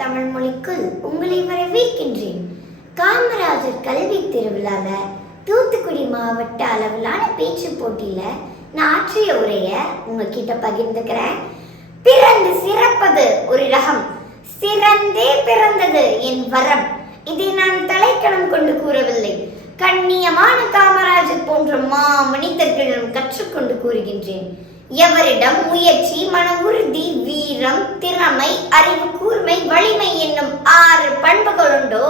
தமிழ் மொழிக்குள் உங்களை வரவேற்கின்றேன். காமராஜர் கல்வி திருவிழால தூத்துக்குடி மாவட்ட அளவிலான பேச்சு போட்டியில நான் ஆற்றிய உரைய உங்ககிட்ட பகிர்ந்துக்கிறேன். பிறந்து சிறப்பது ஒரு ரகம், சிறந்தே பிறந்தது என் வரம். இதை நான் தலைக்கணம் கொண்டு கூறவில்லை, கண்ணியமான காமராஜர் போன்ற மனிதர்களிடம் கற்றுக்கொண்டு கூறுகின்றேன். எவரிடம் முயற்சி, மன உறுதி, வீரம், திறமை, அறிவு கூர்மை, வலிமை என்னும் 6 பண்புகள் உண்டோ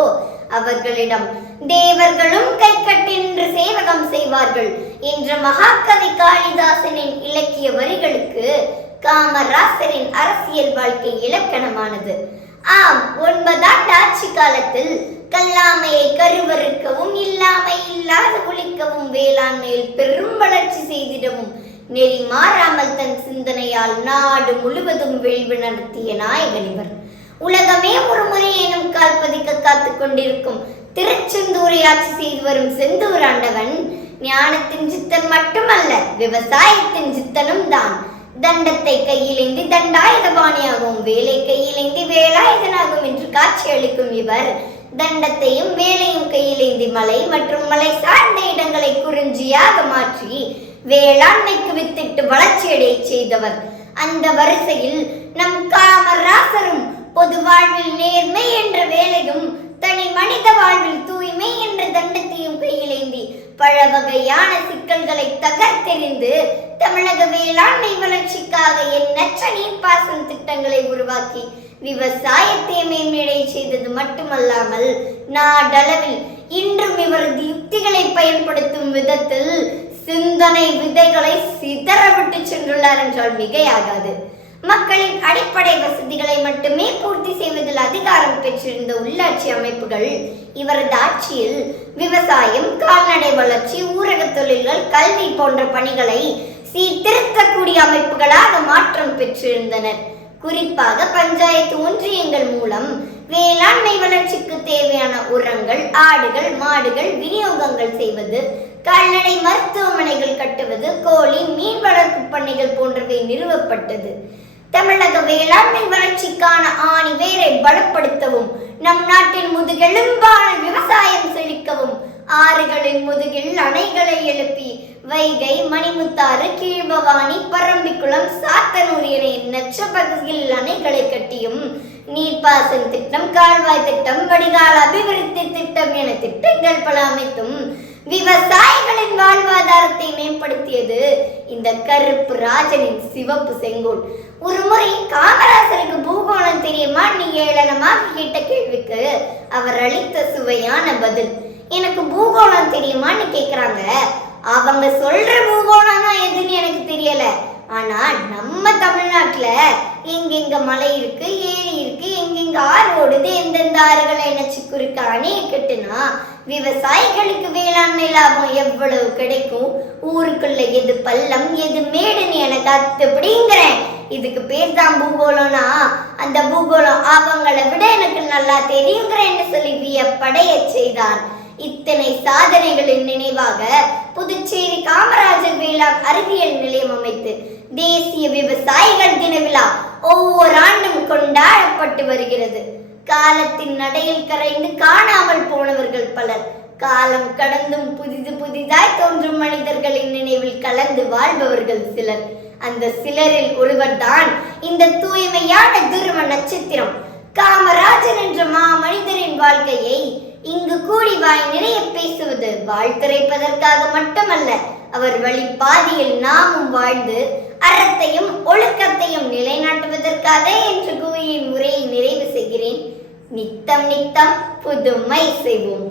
அவர்களிடம் தேவர்களும் கை கட்டின்று சேவகம் செய்வார்கள் என்ற மகாகவி காளிதாசனின் இலக்கிய வரிகளுக்கு காமராசரின் அரசியல் வாழ்க்கை இலக்கணமானது. ஆம், 9 ஆண்டு ஆட்சி காலத்தில் கல்லாமையை கருவறுக்கவும், இல்லாமை இல்லாத ஒழிக்கவும், வேளாண்மையில் பெரும் வளர்ச்சி செய்திடவும் நெறி மாறாமல் தன் சிந்தனையால் நாடு முழுவதும் வேள்வி நடத்திய நாயகன் இவர். உலகமே ஒரு முறை எனும் கால்பதிக்க காத்துக் கொண்டிருக்கும் திருச்செந்தூரை ஆட்சி செய்து வரும் செந்தூர் ஆண்டவன் ஞானத்தின் சித்தன் மட்டுமல்ல, விவசாயத்தின் சித்தனும் தான். தண்டத்தை கையிலேந்தி தண்டாயுதபாணியாகவும், வேலை கையிலேந்தி வேலாயுதனாகும் என்று காட்சி அளிக்கும் இவர் தண்டத்தையும் வேலையும் கையிலேந்தி மலை மற்றும் மலை சார்ந்த இடங்களை குறிஞ்சியாக மாற்றி வேளாண்மைக்கு வித்திட்டு வளர்ச்சியடைய செய்தவர். அந்த வரிசையில் நம் காமராசரும் பொது வாழ்வில் நேர்மை என்ற வேலையும், தனி மனித வாழ்வில் தூய்மை என்ற தண்டத்தையும் கையிலேந்தி பல வகையான சிக்கல்களை தகர்த்தெறிந்து தமிழக வேளாண்மை வளர்ச்சிக்காக எண்ணற்ற நீர்ப்பாசன திட்டங்களை உருவாக்கி விவசாயத்தை மேம்படை செய்தது மட்டுமல்லாமல் நாடளவில் இன்றும் இவரது யுக்திகளை பயன்படுத்தும் விதத்தில் சிந்தனை விதைகளை சிதறவிட்டு சென்றுள்ளார் என்றால் மிகையாகாது. மக்களின் அடிப்படை வசதிகளை மட்டுமே பூர்த்தி செய்வதில் அதிகாரம் பெற்றிருந்த உள்ளாட்சி அமைப்புகள் இவரது ஆட்சியில் விவசாயம், கால்நடை வளர்ச்சி, ஊரக தொழில்கள், கல்வி போன்ற பணிகளை சீர்திருத்தக்கூடிய அமைப்புகளாக மாற்றம் பெற்றிருந்தனர். குறிப்பாக பஞ்சாயத்து ஒன்றியங்கள் மூலம் வேளாண்மை வளர்ச்சிக்கு தேவையான உரங்கள், ஆடுகள், மாடுகள் விநியோகங்கள் செய்வது, கால்நடை மருத்துவமனைகள் கட்டுவது, கோழி, மீன் வளர்ப்பு பண்ணைகள் போன்றவை நிறுவப்பட்டது. தமிழக வேளாண்மை வளர்ச்சிக்கான ஆணி வேரை பலப்படுத்தவும், நம் நாட்டின் முதுகெலும்பான விவசாயம் செழிக்கவும், ஆறுகளின் முதுகில் அணைகளை எழுப்பி வைகை, மணிமுத்தாறு, கீழ்பவானி, பரம்பிக்குளம், சாத்தனூர் என எண்ணற்ற பகுதியில் அணைகளை கட்டியும், நீர்ப்பாசன திட்டம், கால்வாய் திட்டம், வடிகால் அபிவிருத்தி திட்டம் என திட்டங்கள் பல அமைத்தும் விவசாயிகளின் வாழ்வாதாரத்தை மேம்படுத்தியது இந்த கருப்பு ராஜனின் சிவப்பு செங்கோல். ஒரு முறை காமராசருக்கு பூகோளம் தெரியுமா நீ ஏளனமாக கேட்ட கேள்விக்கு அவர் அளித்த சுவையான பதில், எனக்கு பூகோளம் தெரியுமான்னு கேக்குறாங்க. அவங்க சொல்ற பூகோளம்னா எதுன்னு எனக்கு தெரியல. ஆனா நம்ம தமிழ்நாட்டுல எங்கெங்க மலை இருக்கு, ஏரி இருக்கு, எங்கெங்க ஆறு ஓடுது, எந்தெந்த ஆறுகளை இணைச்சு குறுக்க அணையை கட்டுனா விவசாயிகளுக்கு வேளாண்மை லாபம் எவ்வளவு கிடைக்கும், ஊருக்குள்ள எது பள்ளம் எது மேடுன்னு எனக்கு அத்துப்படிங்கிறேன். இதுக்கு பேர் தான் பூகோளம்னா அந்த பூகோளம் அவங்களை விட எனக்கு நல்லா தெரியுங்கிறேன்னு சொல்லி வியப்படைய செய்தார். இத்தனை சாதனைகளின் நினைவாக புதுச்சேரி காமராஜர் வேளாண் அறிவியல் நிலையம் அமைத்து தேசிய விவசாயிகள் தின விழா ஒவ்வொரு ஆண்டும் கொண்டாடப்பட்டு வருகிறது. காலத்தின் நடையில் கரைந்து காணாமல் போனவர்கள் பலர், காலம் கடந்தும் புதிதாய் தோன்றும் மனிதர்களின் நினைவில் கலந்து வாழ்பவர்கள் சிலர். அந்த சிலரில் ஒருவர்தான் இந்த தூய்மையான துருவ நட்சத்திரம் காமராஜர் என்ற மனிதரின் வாழ்க்கையை இங்கு கூடி வாய் நிறைய பேசுவது வாழ்த்துரைப்பதற்காக மட்டுமல்ல, அவர் வழி பாதியில் நாமும் வாழ்ந்து அறத்தையும் ஒழுக்கத்தையும் நிலைநாட்டுவதற்காக என்று கூறிய உரையை நிறைவு செய்கிறேன். நித்தம் நித்தம் புதுமை செய்வோம்.